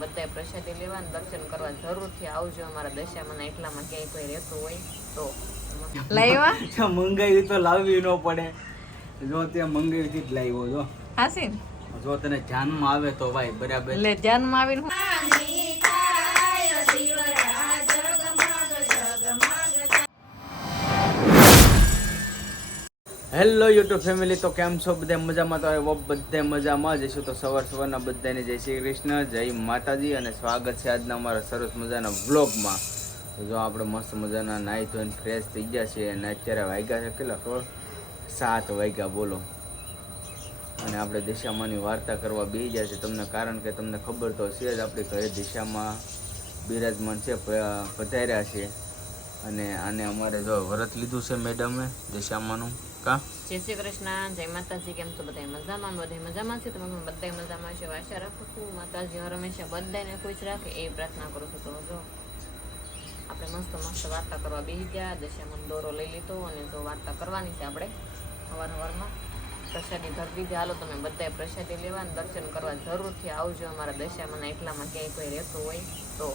બધાએ પ્રસાદી લેવા દર્શન કરવા જરૂરથી આવજો અમારા દશામાં એટલામાં ક્યાંય કોઈ રહેતું હોય તો. લાવ્યા? મંગાવી તો લાવવી ન પડે. જો ત્યાં મંગાવી થી જ લાવ્યો જો. હાસી જો તને ધ્યાનમાં આવે તો ભાઈ બરાબર. એટલે ધ્યાનમાં આવીને હેલો યુટ્યુબ ફેમિલી તો કેમ છો? બધા મજામાં? તો હવે બધા મજામાં જઈશું તો સવાર સવારના બધાને જય શ્રી કૃષ્ણ, જય માતાજી અને સ્વાગત છે આજના અમારા સરસ મજાના વ્લોગમાં તો જો આપણે મસ્ત મજાના નાહી ધોઈને ફ્રેશ થઈ ગયા છીએ અને અત્યારે વાગ્યા છે કેટલા? ખબર? સાત વાગ્યા, બોલો. અને આપણે દિશામાંની વાર્તા કરવા બેસી ગયા છે તમને કારણ કે તમને ખબર તો છે જ, આપણી ઘરે દિશામાં બિરાજમાન છે પધાર્યા છે. અને આને અમારે જો વ્રત લીધું છે મેડમે, દિશામાંનું. કા? જય શ્રી કૃષ્ણ જય માતાજી કેમ છો? બધા મજામાં? બધા મજામાં છે તમે પણ બધા મજામાં છે. આશા રાખું છું માતાજી હંમેશા બધાને ખુશ રાખે એ પ્રાર્થના કરું છું. તો જો આપણે મસ્ત મસ્ત વાર્તા કરવા બેસી ગયા. દશામાં દોરો લઈ લીધો અને જો વાર્તા કરવાની છે આપણે સવાર સવારમાં પ્રસાદી ધરી દીધી. હાલો તમે બધાએ પ્રસાદી લેવા અને દર્શન કરવા જરૂરથી આવજો. અમારા દશામાના એટલામાં ક્યાંય કોઈ રહેતું હોય તો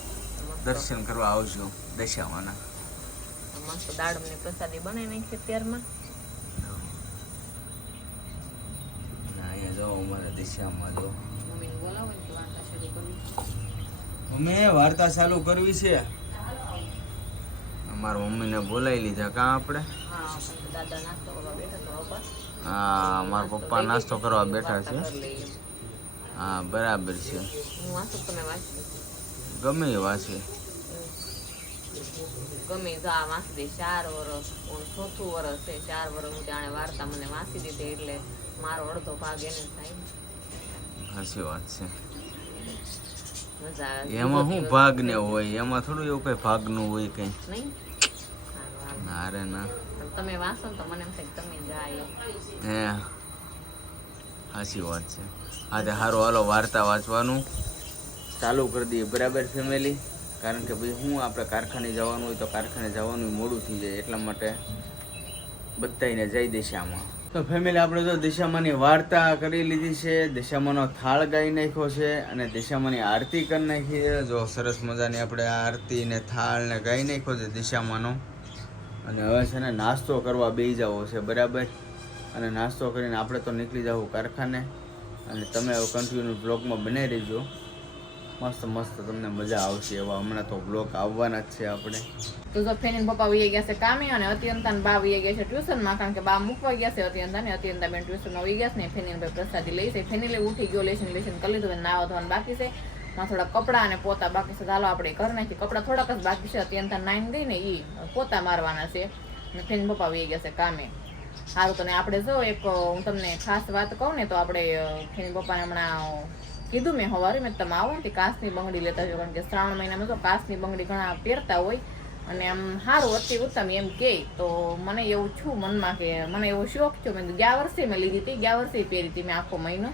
દર્શન કરવા આવજો દશામાના. મસ્ત દાડમની પ્રસાદી બનાવી નાખી ત્યારમાં અહીંયા જો અમારા દિશામાં જો. મમ્મીને બોલાવો ને કે વાર્તા ચાલુ કરવી છે? અમારા મમ્મીને બોલાવી લીધા કા આપણે? હા પણ દાદા નાસ્તો કરવા બેઠા તો બાપા હા મારા પપ્પા નાસ્તો કરવા બેઠા છે. હા બરાબર છે. ગમે એ વાંચે. ગમે જો આ વાંચી દે ચાર વર્ષ ચોથું વર્ષ છે ચાર વર્ષ હું જાણે વાર્તા મને વાંચી દીધી એટલે મારો અડધો ભાગ એને થાય. સાચી વાત છે. એમાં શું ભાગ ને હોય? એમાં થોડું એવું કઈ ભાગનું હોય કઈ. ના રે ના. તમે વાંચો તો મને એમ થાય તમે જાય. હે. સાચી વાત છે. આજે સારું હાલો વાર્તા વાંચવાનું. ચાલુ કરી દઈએ. બરાબર ફેમિલી? કારણ કે ભાઈ હું આપણે કારખાને જવાનું હોય તો કારખાને જવાનું મોડું થઈ જાય એટલા માટે બધાને જઈ દિશામાં તો ફેમિલી આપણે તો દિશામાંની વાર્તા કરી લીધી છે. દિશામાંનો થાળ ગાઈ નાખ્યો છે અને દિશામાંની આરતી કરી નાખી છે. જો સરસ મજાની આપણે આરતી ને થાળ ને ગાઈ નાખ્યો છે દિશામાંનો. અને હવે છે ને નાસ્તો કરવા બે જવો છે, બરાબર? અને નાસ્તો કરીને આપણે તો નીકળી જવું કારખાને. અને તમે કન્ટિન્યુ બ્લોગમાં બનાવી રહેજો મસ્ત મસ્ત, તમને મજા આવશે એવા. હમણાં તો બ્લોક આવવાના જ છે આપણે. તો જો ફેનીન પપ્પા વહી ગયા છે કામે અને અત્યંતાન બા વહી ગયા છે ટ્યુશનમાં, કારણ કે બા મૂકવા ગયા છે અત્યંતા ને. અત્યંતા બેન ટ્યુશનમાં વહી ગયા છે ને ફેનીન ભાઈ પ્રસાદી લઈ છે. ફેનીલે ઉઠી ગયો લેશન લેશન કરી લીધું નાવા ધોવાનું બાકી છે. માં થોડા કપડાં અને પોતા બાકી છે. ચાલો આપણે ઘર નાખી કપડાં થોડાક જ બાકી છે. અત્યંતા નાઈન ગઈ ને એ પોતા મારવાના છે. અને ફેન પપ્પા વહી ગયા છે કામે. સારું ને આપણે જો એક, હું તમને ખાસ વાત કહું ને, તો આપણે ફેન પપ્પાને હમણાં કીધું મેં સવારે મેં તમે આવો ને કાસની બંગડી લેતા જો કારણ કે શ્રાવણ મહિનામાં તો કાસની બંગડી ઘણા પહેરતા હોય અને આમ સારું અતિ ઉત્તમ એમ કે. તો મને એવું છું મનમાં કે મને એવો શોખ થયો. મેં ગયા વર્ષે મેં લીધી હતી, ગયા વર્ષે પહેરી હતી મેં આખો મહિનો.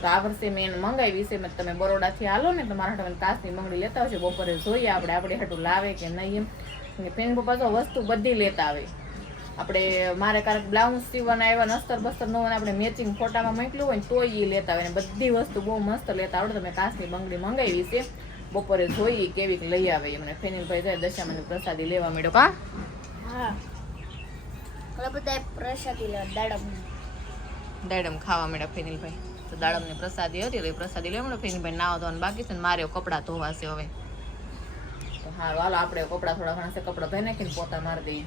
તો આ વર્ષે મેં એને મંગાવી છે. મેં તમે બરોડાથી હાલો ને તો મારા કાસની બંગડી લેતા આવશે બપોરે જોઈએ આપણે આપણે હાટું લાવે કે નહીં એમ. ફેન પપ્પા તો વસ્તુ બધી લેતા આવે. આપણે મારે કારણ બ્લાઉઝ સીવવાના આવ્યા અસ્તર બસ્તર ન હોય આપણે મેચિંગ ફોટામાં મોકલ્યું હોય ને તોય એ લેતા હોય. ને બધી વસ્તુ બહુ મસ્ત લેતા આવડે. તમે કાચની બંગડી મંગાવી છે. બપોરે જોઈએ કેવીક લઈ આવે એમને ફેનિલભાઈ જાય દશામાની પ્રસાદી લેવા મળ્યો કા? હા. બધા પ્રસાદી લેવા દાડમ દાડમ ખાવા માંડ્યા ફેનિલભાઈ. તો દાડમની પ્રસાદી હતી તો એ પ્રસાદી લેવા માંડ્યો ફેનિલભાઈ નાવા ધોવાનું બાકી છે ને મારે કપડાં ધોવાશે હવે. તો હારું હાલો આપણે કપડાં થોડા ઘણા છે. કપડાં નાખીને પોતા મારી દઈએ.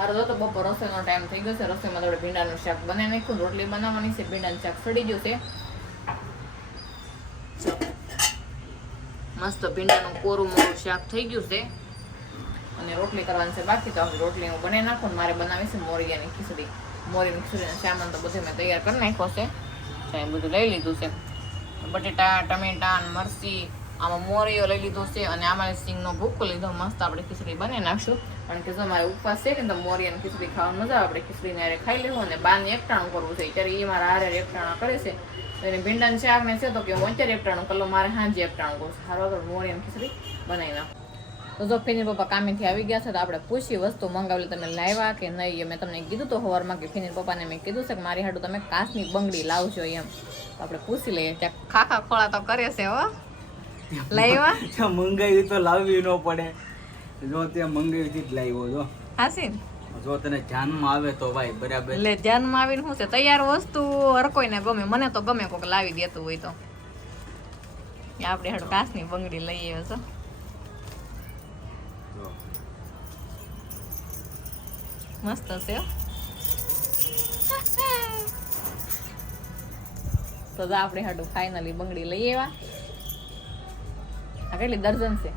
હારો તો બપોર રસોઈનો ટાઈમ થઈ ગયો છે. રસોઈમાં થોડું ભીંડાનું શાક બને નાખ્યું. રોટલી બનાવવાની છે. ભીંડાનું શાક સડી ગયું છે. મસ્ત ભીંડાનું કોરું મોરું શાક થઈ ગયું છે. અને રોટલી કરવાની છે બાકી. તો રોટલી હું બનાવી નાખું મારે બનાવી છે મોરિયાની ખીચડી. મોરીની ખીચડીનો સામાન તો બધું મેં તૈયાર કરી નાખ્યો છે. એ બધું લઈ લીધું છે. બટેટા, ટમેટા મરચી. આમાં મોરીઓ લઈ લીધો છે. અને આમાં સિંગનો ભૂકો લીધો. મસ્ત આપણે ખીચડી બનાવી નાખશું. કારણ કે જો મારે ઉપવાસ છે કે તો મોરી અને ખીચડી ખાવાની મજા આપણે ખીચડીને હારે ખાઈ લેવું અને બાને એકટાણું કરવું છે. ત્યારે એ મારા હારે એકટાણા કરે છે. અને ભીંડાને શાક ને છે તો કે હું અત્યારે એકટાણું કલો મારે હાંજે એકટાણું કરું છું. સારું તો મોરી અને ખીચડી બનાવી નાખું. તો જો ફીની પપ્પા કામેથી આવી ગયા છે તો આપણે પૂછી વસ્તુ મંગાવેલી તમે લાવ્યા કે નહીં? મેં તમને કીધું તો સવારમાં કે ફીની પપ્પાને મેં કીધું છે કે મારી હાડું તમે કાચની બંગડી લાવજો એમ. તો આપણે પૂછી લઈએ ત્યાં ખાખા ખોળા તો કરે છે હો. લાવ્યા? મંગાવી તો લાવવી ન પડે. જો તે મંગાવી થી જ લાવ્યો જો. હાસી જો તને ધ્યાનમાં આવે તો ભાઈ બરાબર. એટલે ધ્યાનમાં આવીને શું છે? તૈયાર વસ્તુ હર કોઈને ગમે. મને તો ગમે કોક લાવી દેતું હોય તો. આપણે હડ કાસની બંગડી લઈ આવ્યો છો. મસ્ત છે તો આપણે હાડું ફાઇનલી બંગડી લઈ આવ્યા. આ કેટલી દર્જન છે?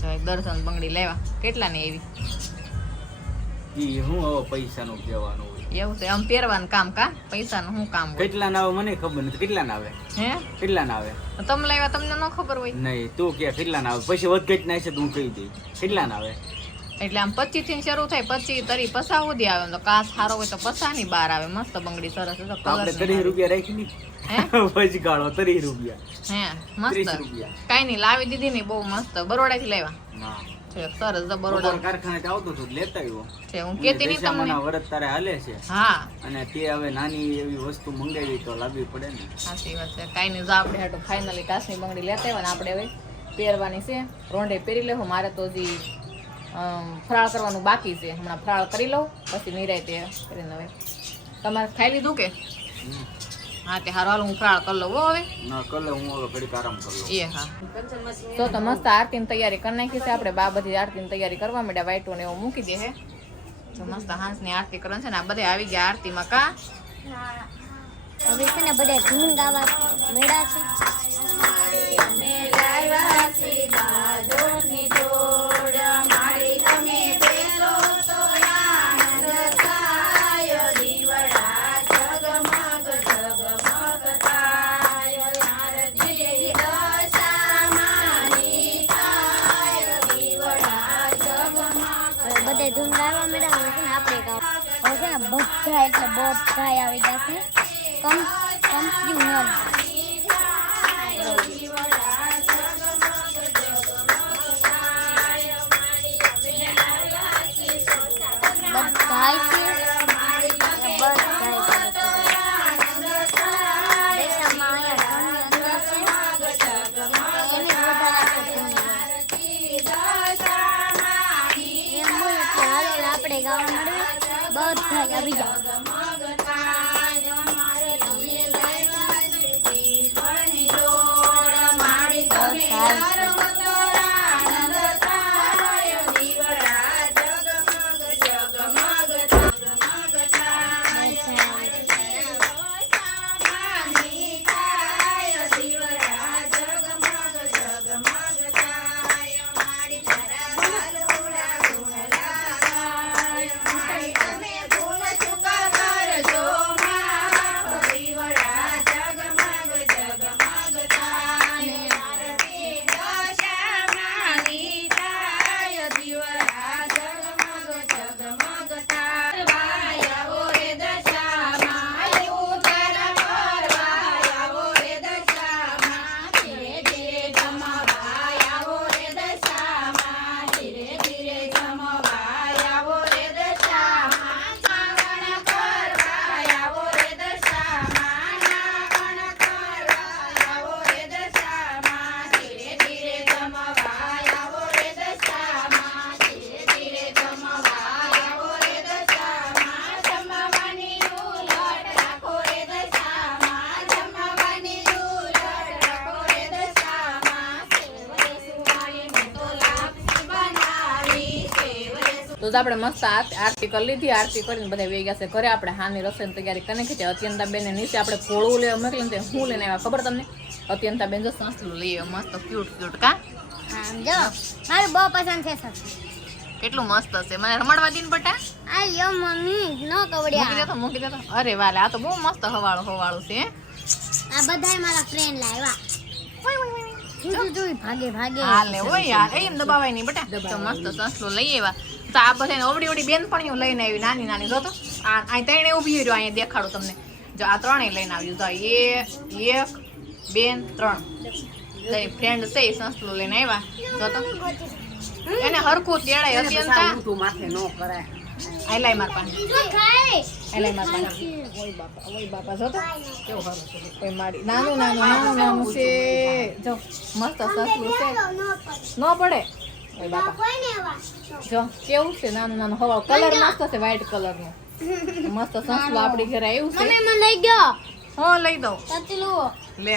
જો એક દર્શન બંગડી લેવા. કેટલા ની એવી? હું હવે પૈસાનું કહેવાનું હોય. એવું છે આમ પહેરવાનું કામ કા? પૈસાનું શું કામ કેટલા ના આવે મને ખબર નથી કેટલા ના આવે? હે? કેટલા ના આવે? તમે લાવ્યા તમને ન ખબર હોય? નહીં તું કે કેટલા ના આવે? પછી વધઘટ ના છે તું હું કહી દઈ કેટલા ના આવે? એટલે આમ પચીસથી શરૂ થાય પચીસ તરી પસા સુધી આવે. તો કાસ સારો હોય તો પસા ની બાર આવે. મસ્ત બંગડી સરસ છે તો તો ત્રીસ રૂપિયા રાખી ની હે? પછી ગાળો ત્રીસ રૂપિયા. હે મસ્ત. કાઈ નહીં લાવી દીધી ને બહુ મસ્ત. બરોડા થી લાવ્યા સરસ બરોડા. કારખાને આવતો હતો લેતા આવ્યો. છે હું કેતી નહીં તમને. વરત તારે હાલે છે. હા. અને તે હવે નાની એવી વસ્તુ મંગાવી તો લાવવી પડે ને. સાચી વાત છે. કાઈ નહીં જો આપણે હાટું ફાઇનલી બંગડી લેતા આવ્યા ને આપણે હવે પહેરવાની છે. રોંઢે પહેરી લેવું મારે તો હજી ફરાળ કરવાનું બાકી છે. હમણાં ફરાળ કરી લઉં પછી નિરાયતે કરીને હવે તમારે ખાઈ લીધું કે? હમ. હા તે હારું હાલો હું ફરાળ કરી લઉં હો હવે. ના કલે હું હવે ઘડીક આરામ કરું એ હા. તો તો મસ્ત આરતીની તૈયારી કરી નાખી છે. આપણે બા બધી આરતીની તૈયારી કરવા માંડ્યા વાઈટો ને એવું મૂકી દે હે. તો મસ્ત હાંસની આરતી કરવાની છે ને આ બધે આવી ગયા આરતીમાં કા? હવે છે ને બધા ધૂન ગાવા મેળા છે. બધા એટલે બધા આવી જશે. કમ બધાય બધા આવી જાઓ તો આપણે મસ્ત આરતી કરી લીધી. આરતી કરીને બધા ગયા છે ઘરે. આપણે હાની રસોઈની તૈયારી કરીને નાખી અત્યંતા બેન નીચે આપણે ફોળું લેવા મોકલી ને હું લઈને આવ્યા ખબર તમને? અત્યંતા બેન જો સંસલું લઈએ મસ્ત ક્યુટ ક્યુટ કા? જો. મારું બહુ પસંદ છે સર કેટલું મસ્ત છે. મને રમાડવા દીન બટા. આ યો મમ્મી. નો મૂકી કવડ્યા દેતો મૂકી દેતો. અરે વાલે આ તો બહુ મસ્ત હવાળું હવાળો છે આ બધાય મારા ફ્રેન્ડ લાવ્યા ભાગે ભાગે. હાલે હોય યાર એમ દબાવાય નહીં બટા. તો મસ્ત સંસલું લઈ આવ્યા. તો આ બધાને ઓવડી ઓવડી બેનપણીઓ લઈને આવી નાની નાની. જો તો આ અહીં ત્રણે ઊભી રહ્યો અહીંયા દેખાડું તમને. જો આ ત્રણેય લઈને આવ્યું. તો એ એક બેન ત્રણ. તારી ફ્રેન્ડ છે એ સંસ્થું લઈને આવ્યા. જો તો. એને હરખું તેડાય અત્યંતા તું માથે ન કરાય. આઈ લાય માર તું ખાય એટલે ઓય બાપા ઓય બાપા જો તો. કેવું સારું છે? મારી નાનું નાનું નાનું નાનું છે. જો મસ્ત સસલું છે. ન પડે. જો કેવું છે? નાનું નાનું હવા. કલર મસ્ત છે વ્હાઈટ કલરનું. મસ્ત સસલું આપણી ઘરે આવ્યું છે. મને મને લઈ ગયો. હો લઈ તતલું લે.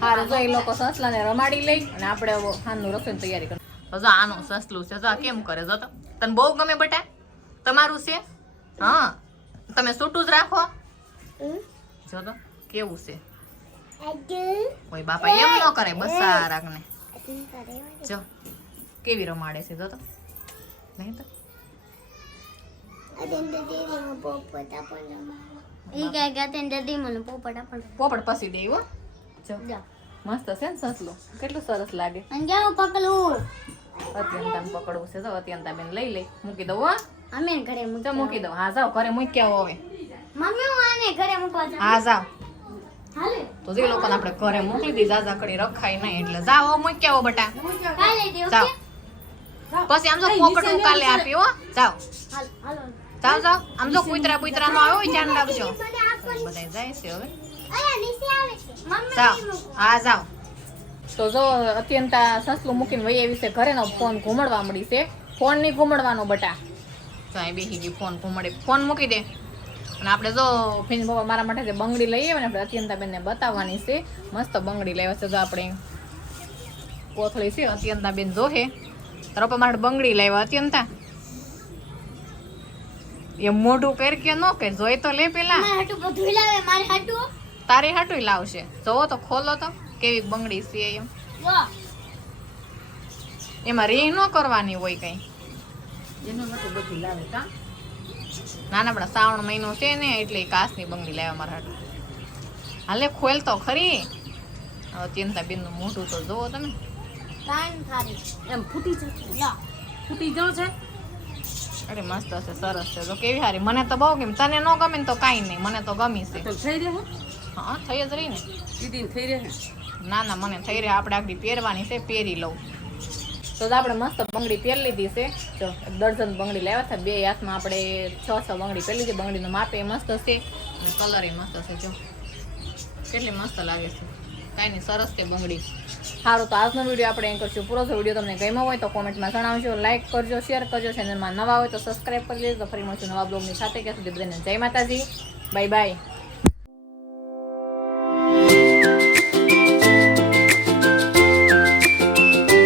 હારું જો એ લોકો સસલાને રમાડી લઈ અને આપણે હાનનું રસોઈની તૈયારી કરી. તો જો આનું સસલું છે. જો આ કેમ કરે? જો તો. તને બહુ ગમે બટા? તમારું છે? હા. તમે સૂટું જ રાખો. જો તો. કેવું છે? ઓય બાપા એમ ન કરે બસા રાખને જો કેવી રમાડે છે જો તો. નહીં તો? ઈ કાંઈ ગાતે ને દાદી મને પોપટ પસી દે હો મસ્ત છે ને સસલું. કેટલું સરસ લાગે. જાઓ પકડવું છે તો અત્યંતા બેન લઈ લઈ મૂકી દઉં હા. અમે ઘરે તો મૂકી દઉં. હા જાઓ ઘરે મૂક્યા હવે. મમ્મી હું આને ઘરે મૂકવા હા જાઓ. તો જે લોકોને આપણે ઘરે મોકલી દીધા ઝાકડી કડી રખાય નહીં એટલે જાઓ મૂકી આવો બટા. જાઓ. પછી આમ જો પોકડું કાલે આપી હો. જાઓ. હાલ હાલો. જાઓ જાઓ. આમ જો કુતરા કુતરા નો આવ્યો હોય ધ્યાન રાખજો. બધા જાય છે હવે. અયા નીચે આવે છે. મમ્મી જાઓ. હા જાઓ. તો જો અત્યંતા સસલું મૂકીને વહી આવી છે ઘરેનો ફોન ઘૂમડવા મળી છે. ફોન નહીં ઘૂમડવાનો બટા. તો અહીં બેસી ગઈ ફોન ઘૂમડે. ફોન મૂકી દે. અને આપણે જો ફિન બાબા મારા માટે જે બંગડી લઈ આવે ને આપણે અત્યંતાબેનને બતાવવાની છે. મસ્ત બંગડી લાવ્યા છે જો આપણે. કોથળી છે અત્યંતાબેન જોહે. તારો પણ માટે બંગડી લાવ્યા અત્યંતા. એ મોઢું કર કે ન કર જોઈ તો લે પેલા. તારે હાટું બધું લાવે મારે હાટું. તારી હાટું લાવશે. જોવો તો ખોલો તો કેવી બંગડી છે એમ. એમાં રી ન કરવાની હોય કઈ. નાના આપણા શ્રાવણ મહિનો છે ને એટલે કાસની બંગડી લાવ્યા મારા હાટું. હાલે ખોલ તો ખરી. અત્યંતા બેનનું મોઢું તો જોવો તમે. એમ ફૂટી જશે. ફૂટી ગયો છે? અરે મસ્ત હશે સરસ છે. તો કેવી સારી મને તો બહુ ગમે. તને ન ગમે ને તો કાંઈ નહીં. મને તો ગમી છે. થઈ રહે? હા થઈ જ રહી ને. દીદી થઈ રહે? ના ના મને થઈ રહે. આપણે આગળ પહેરવાની છે પહેરી લઉં. તો આપણે મસ્ત બંગડી પહેરી લીધી છે. જો, દર્જન બંગડી લાવ્યા હતા બે હાથમાં આપણે છ છ બંગડી પહેરી બંગડીનો માપે મસ્ત છે. અને કલર એ મસ્ત છે, જો. કેટલી મસ્ત લાગે છે. કાંઈ નહીં, સરસ છે બંગડી. સારું, તો આજનો વીડિયો આપણે એમ કરશું. પૂરો વીડિયો તમને ગમ્યો હોય તો કોમેન્ટમાં જણાવજો. લાઇક કરજો શેર કરજો. ચેનલમાં નવા હોય તો સબસ્ક્રાઈબ કરી લેજો તો ફરી મળશું નવા બ્લોગની સાથે. ક્યાં સુધી બધાને જય માતાજી. Bye bye